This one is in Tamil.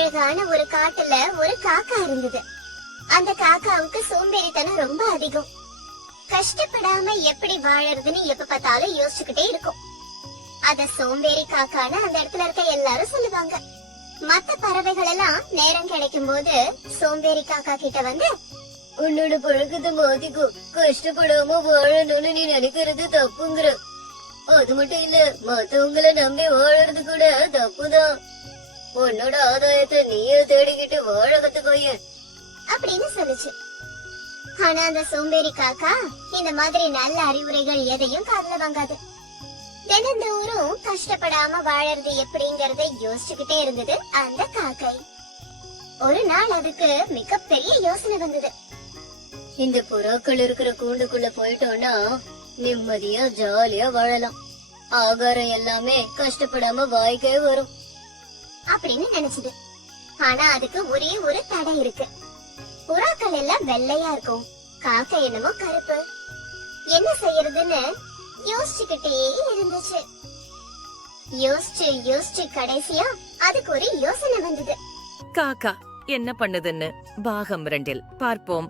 அழகான ஒரு காட்டுல ஒரு காக்கா இருந்தது. அந்த காக்காவுக்கு சோம்பேறித்தனம் ரொம்ப அதிகம். கஷ்டப்படாம எப்படி வாழறதுன்னு எப்ப பார்த்தாலும் யோசிச்சுக்கிட்டே இருக்கும். அத சோம்பேறி காக்கான்னு அந்த இடத்துல இருக்க எல்லாரும் சொல்லுவாங்க. மத்த பறவைகள் எல்லாம் நேரம் கிடைக்கும் போது சோம்பேறி காக்கா கிட்ட வந்து, உன்னோட பழக்கத்தை மாத்திக்கோ, கஷ்டப்படாம வாழணும்னு நீ நினைக்கிறது தப்புங்கிற. அது மட்டும் இல்ல, மத்தவங்களை நம்பி வாழறது கூட தப்புதான். உன்னோட ஆதாயத்தை நீயே தேடிக்கிட்டு வாழ கத்துக்கோய அப்படின்னு சொல்லுச்சு. ஆனா அந்த சோம்பேறி காக்கா இந்த மாதிரி நல்ல அறிவுரைகள் எதையும் காதுல வாங்காது. தினந்தோறும் கஷ்டப்படாம வாழறது எப்படிங்கறத யோசிச்சுக்கிட்டே இருந்தது அந்த காக்கை. ஒரு நாள் அதுக்கு மிகப்பெரிய யோசனை வந்தது. இந்த புறாக்கள் இருக்கிற கூண்டுக்குள்ள போயிட்டோம்னா நிம்மதியா ஜாலியா வாழலாம். ஆகாரம் எல்லாமே கஷ்டப்படாம வாய்க்கே வரும் அப்படின்னு நினைச்சது. ஆனா அதுக்கு ஒரே ஒரு தடை இருக்கு. புறாக்கள் எல்லாம் வெள்ளையா இருக்கும், காக்கை என்னமோ கருப்பு. என்ன செய்யறதுன்னு யோசிச்சுக்கிட்டே இருந்துச்சு. யோசிச்சு கடைசியா அதுக்கு ஒரு யோசனை வந்தது. காக்கா என்ன பண்ணுதுன்னு பாகம் 2 பார்ப்போம்.